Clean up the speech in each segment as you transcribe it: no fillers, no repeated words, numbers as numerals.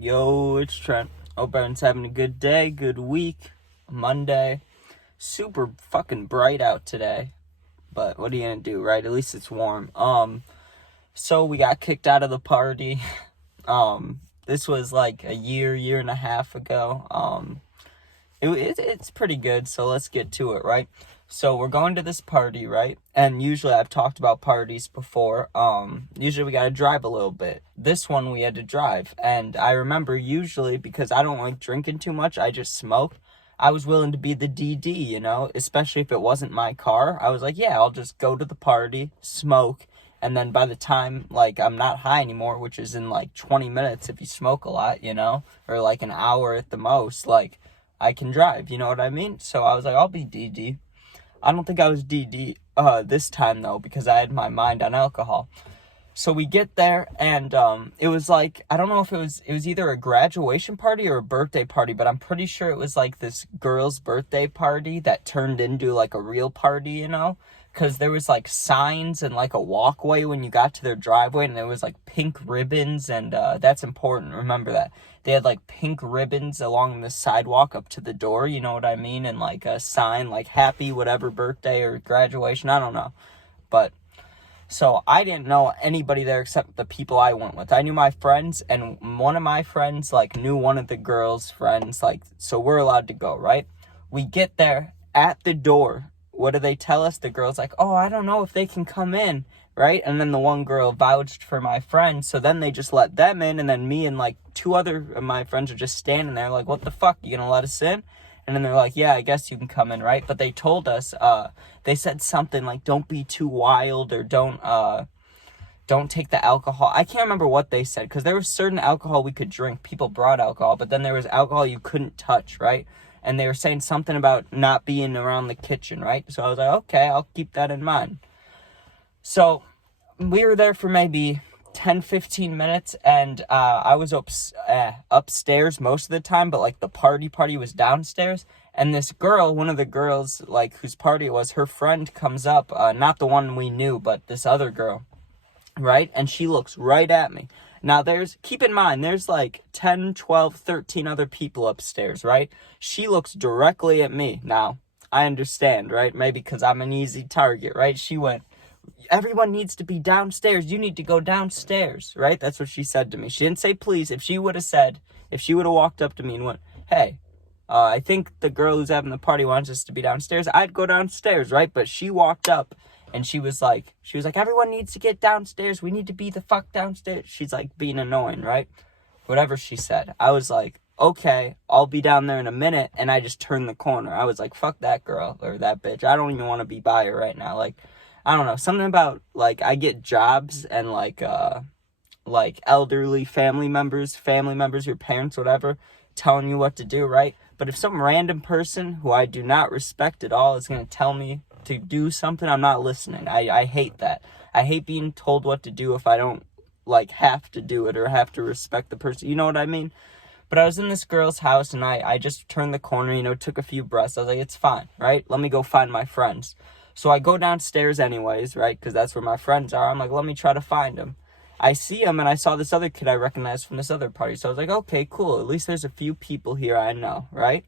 Yo, it's Trent. Hope everyone's having a good day, good week, Monday. Super fucking bright out today. But what are you gonna do, right? At least it's warm. So we got kicked out of the party. This was like a year and a half ago. It's pretty good, so let's get to it, right? So we're going to this party, right? And usually I've talked about parties before. Usually we gotta drive a little bit. This one we had to drive. And I remember usually, because I don't like drinking too much, I just smoke. I was willing to be the DD, especially if it wasn't my car. I was like, yeah, I'll just go to the party, smoke, and then by the time, I'm not high anymore, which is in, 20 minutes if you smoke a lot, or, an hour at the most, I can drive, you know what I mean? So I was like, I'll be DD. I don't think I was DD this time, though, because I had my mind on alcohol. So we get there, and it was I don't know if it was either a graduation party or a birthday party, but I'm pretty sure it was this girl's birthday party that turned into a real party, because there was signs and a walkway when you got to their driveway, and there was pink ribbons, and that's important, remember that. They had pink ribbons along the sidewalk up to the door, you know what I mean, and a sign happy whatever birthday or graduation, I don't know, but so I didn't know anybody there except the people I went with. I knew my friends, and one of my friends, knew one of the girls' friends, so we're allowed to go, right? We get there, at the door, what do they tell us? The girl's oh, I don't know if they can come in, right? And then the one girl vouched for my friend, so then they just let them in, and then me and, two other of my friends are just standing there, what the fuck, you gonna let us in? And then they're like, yeah, I guess you can come in, right? But they told us, they said something don't be too wild, or don't take the alcohol. I can't remember what they said, because there was certain alcohol we could drink. People brought alcohol, but then there was alcohol you couldn't touch, right? And they were saying something about not being around the kitchen, right? So I was like, okay, I'll keep that in mind. So we were there for maybe 10-15 minutes, and I was upstairs most of the time, but the party was downstairs. And this girl, one of the girls whose party it was, her friend comes up, not the one we knew, but this other girl, right? And she looks right at me. Now keep in mind, there's 10, 12, 13 other people upstairs, right? She looks directly at me. Now I understand, right? Maybe because I'm an easy target, right? She went, everyone needs to be downstairs. You need to go downstairs, right? That's what she said to me. She didn't say please. If she would have walked up to me and went, hey, I think the girl who's having the party wants us to be downstairs, I'd go downstairs, right? But she walked up and she was like, everyone needs to get downstairs. We need to be the fuck downstairs. She's being annoying, right? Whatever she said. I was like, okay, I'll be down there in a minute. And I just turned the corner. I was like, fuck that girl or that bitch. I don't even want to be by her right now. I don't know, something about, I get jobs and, elderly family members, your parents, whatever, telling you what to do, right? But if some random person who I do not respect at all is going to tell me to do something, I'm not listening. I hate that. I hate being told what to do if I don't, have to do it or have to respect the person. You know what I mean? But I was in this girl's house, and I just turned the corner, took a few breaths. I was like, it's fine, right? Let me go find my friends. So I go downstairs anyways, right, because that's where my friends are. I'm like, let me try to find them. I see him, and I saw this other kid I recognized from this other party. So I was like, okay, cool. At least there's a few people here I know, right?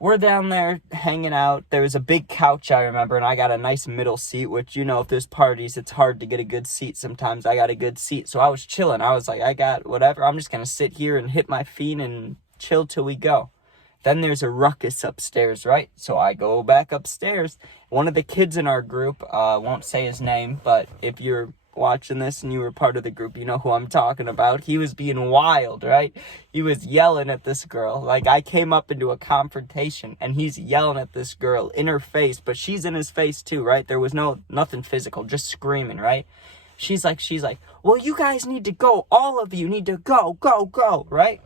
We're down there hanging out. There was a big couch, I remember, and I got a nice middle seat, which, if there's parties, it's hard to get a good seat sometimes. I got a good seat. So I was chilling. I was like, I got whatever. I'm just going to sit here and hit my feet and chill till we go. Then there's a ruckus upstairs, right? So I go back upstairs. One of the kids in our group, won't say his name, but if you're watching this and you were part of the group, you know who I'm talking about. He was being wild, right? He was yelling at this girl. I came up into a confrontation, and he's yelling at this girl in her face, but she's in his face too, right? There was nothing physical, just screaming, right? She's like, well, you guys need to go. All of you need to go, right?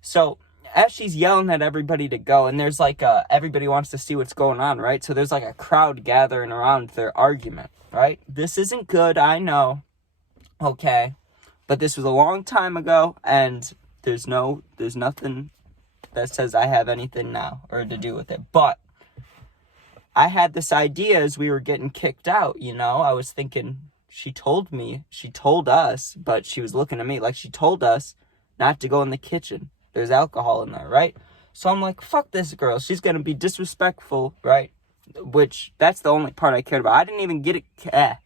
So as she's yelling at everybody to go, and there's everybody wants to see what's going on, right? So there's a crowd gathering around their argument, right? This isn't good, I know, okay, but this was a long time ago, and there's nothing that says I have anything now or to do with it. But I had this idea as we were getting kicked out, I was thinking, she told us, but she was looking at me she told us not to go in the kitchen. There's alcohol in there, right? So I'm like, fuck this girl. She's going to be disrespectful, right? Which, that's the only part I cared about. I didn't even get it.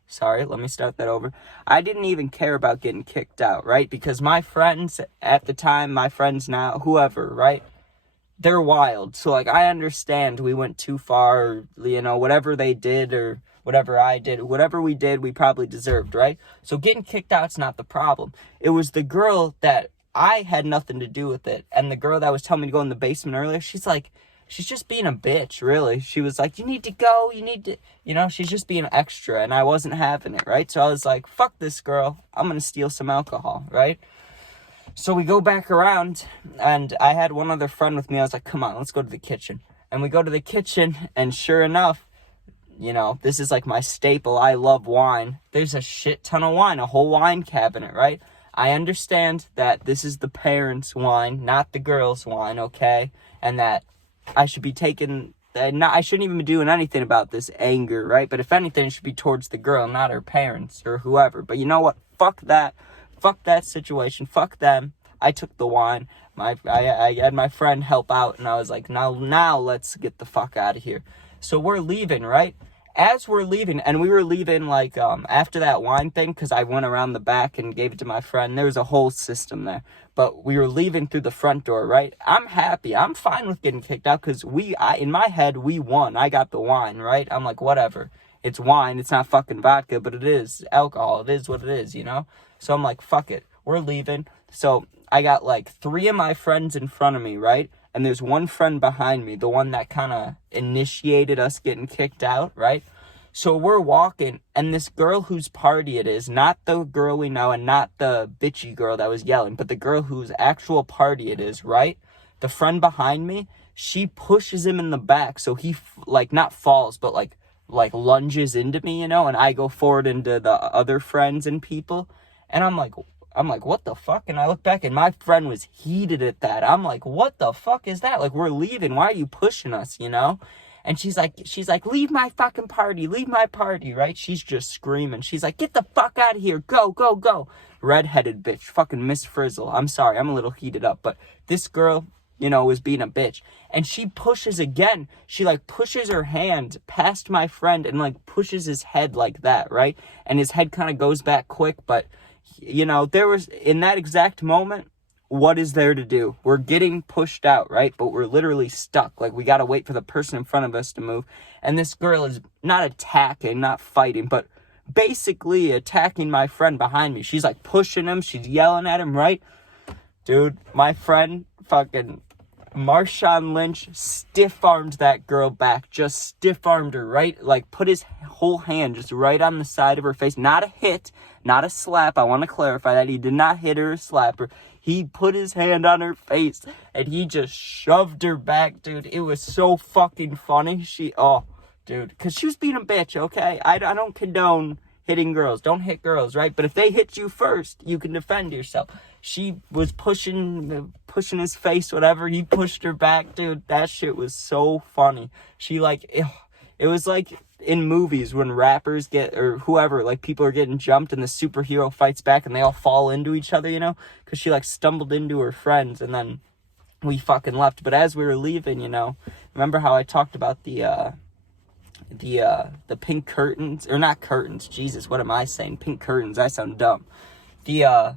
Sorry, let me start that over. I didn't even care about getting kicked out, right? Because my friends at the time, my friends now, whoever, right? They're wild. So, like, I understand we went too far, you know, whatever they did or whatever I did, whatever we did, we probably deserved, right? So getting kicked out's not the problem. It was the girl that I had nothing to do with it. And the girl that was telling me to go in the basement earlier, she's just being a bitch, really. She was like, you need to go, she's just being extra, and I wasn't having it, right? So I was like, fuck this girl, I'm gonna steal some alcohol, right? So we go back around, and I had one other friend with me. I was like, come on, let's go to the kitchen. And we go to the kitchen, and sure enough, this is like my staple. I love wine. There's a shit ton of wine, a whole wine cabinet, right? I understand that this is the parents' wine, not the girls' wine, okay? And that I should be I shouldn't even be doing anything about this anger, right? But if anything, it should be towards the girl, not her parents or whoever. But you know what? Fuck that. Fuck that situation. Fuck them. I took the wine. I had my friend help out, and I was like, now let's get the fuck out of here. So we're leaving, right? As we're leaving, and we were leaving, like, after that wine thing, because I went around the back and gave it to my friend. There was a whole system there. But we were leaving through the front door, right? I'm happy. I'm fine with getting kicked out, because in my head, we won. I got the wine, right? I'm like, whatever. It's wine. It's not fucking vodka, but it is alcohol. It is what it is, So I'm like, fuck it. We're leaving. So I got, like, 3 of my friends in front of me, right? And there's one friend behind me, the one that kind of initiated us getting kicked out, right? So we're walking, and this girl whose party it is, not the girl we know and not the bitchy girl that was yelling, but the girl whose actual party it is, right? The friend behind me, she pushes him in the back, so he, not falls, but, like lunges into me, and I go forward into the other friends and people, and I'm like, what the fuck? And I look back, and my friend was heated at that. I'm like, what the fuck is that? Like, we're leaving. Why are you pushing us, And she's like, leave my fucking party. Leave my party, right? She's just screaming. She's like, get the fuck out of here. Go, go, go. Redheaded bitch. Fucking Miss Frizzle. I'm sorry. I'm a little heated up. But this girl, was being a bitch. And she pushes again. She, pushes her hand past my friend and, pushes his head like that, right? And his head kind of goes back quick, but there was, in that exact moment, what is there to do? We're getting pushed out, right? But we're literally stuck. We got to wait for the person in front of us to move. And this girl is not attacking, not fighting, but basically attacking my friend behind me. She's, pushing him. She's yelling at him, right? Dude, my friend fucking Marshawn Lynch stiff-armed that girl back. Just stiff-armed her, right? Put his whole hand just right on the side of her face. Not a hit, not a slap. I want to clarify that. He did not hit her or slap her. He put his hand on her face, and he just shoved her back, dude. It was so fucking funny. Because she was being a bitch, okay? I don't condone hitting girls. Don't hit girls, right? But if they hit you first, you can defend yourself. She was pushing his face, whatever. He pushed her back, dude. That shit was so funny. She, it was like in movies when rappers or whoever, people are getting jumped and the superhero fights back and they all fall into each other, because she, stumbled into her friends and then we fucking left. But as we were leaving, remember how I talked about the pink curtains, or not curtains, Jesus, what am I saying? Pink curtains, I sound dumb. The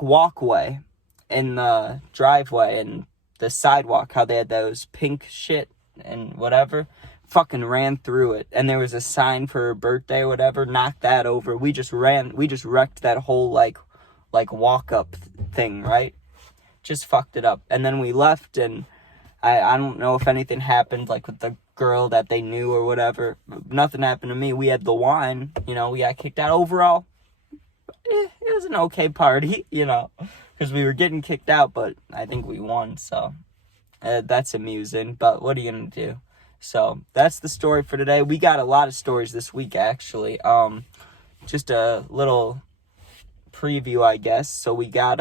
walkway in the driveway and the sidewalk, how they had those pink shit and whatever, fucking ran through it. And there was a sign for her birthday or whatever, knocked that over. We just wrecked that whole, walk up thing, right? Just fucked it up. And then we left, and I don't know if anything happened, with the girl that they knew or whatever. Nothing happened to me. We had the wine, we got kicked out. Overall, it was an okay party, because we were getting kicked out, but I think we won, so that's amusing. But what are you gonna do? So that's the story for today. We got a lot of stories this week, actually. Just a little preview, I guess. So we got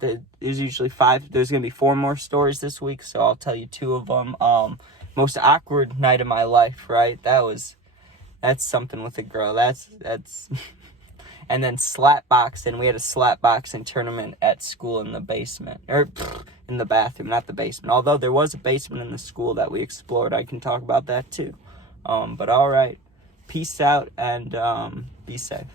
there's usually 5. There's gonna be 4 more stories this week, so I'll tell you 2 of them. Most awkward night of my life, right? That's something with a girl. That's And then slap boxing. We had a slap boxing tournament at school in the basement. Or in the bathroom, not the basement. Although there was a basement in the school that we explored. I can talk about that too. But all right. Peace out and be safe.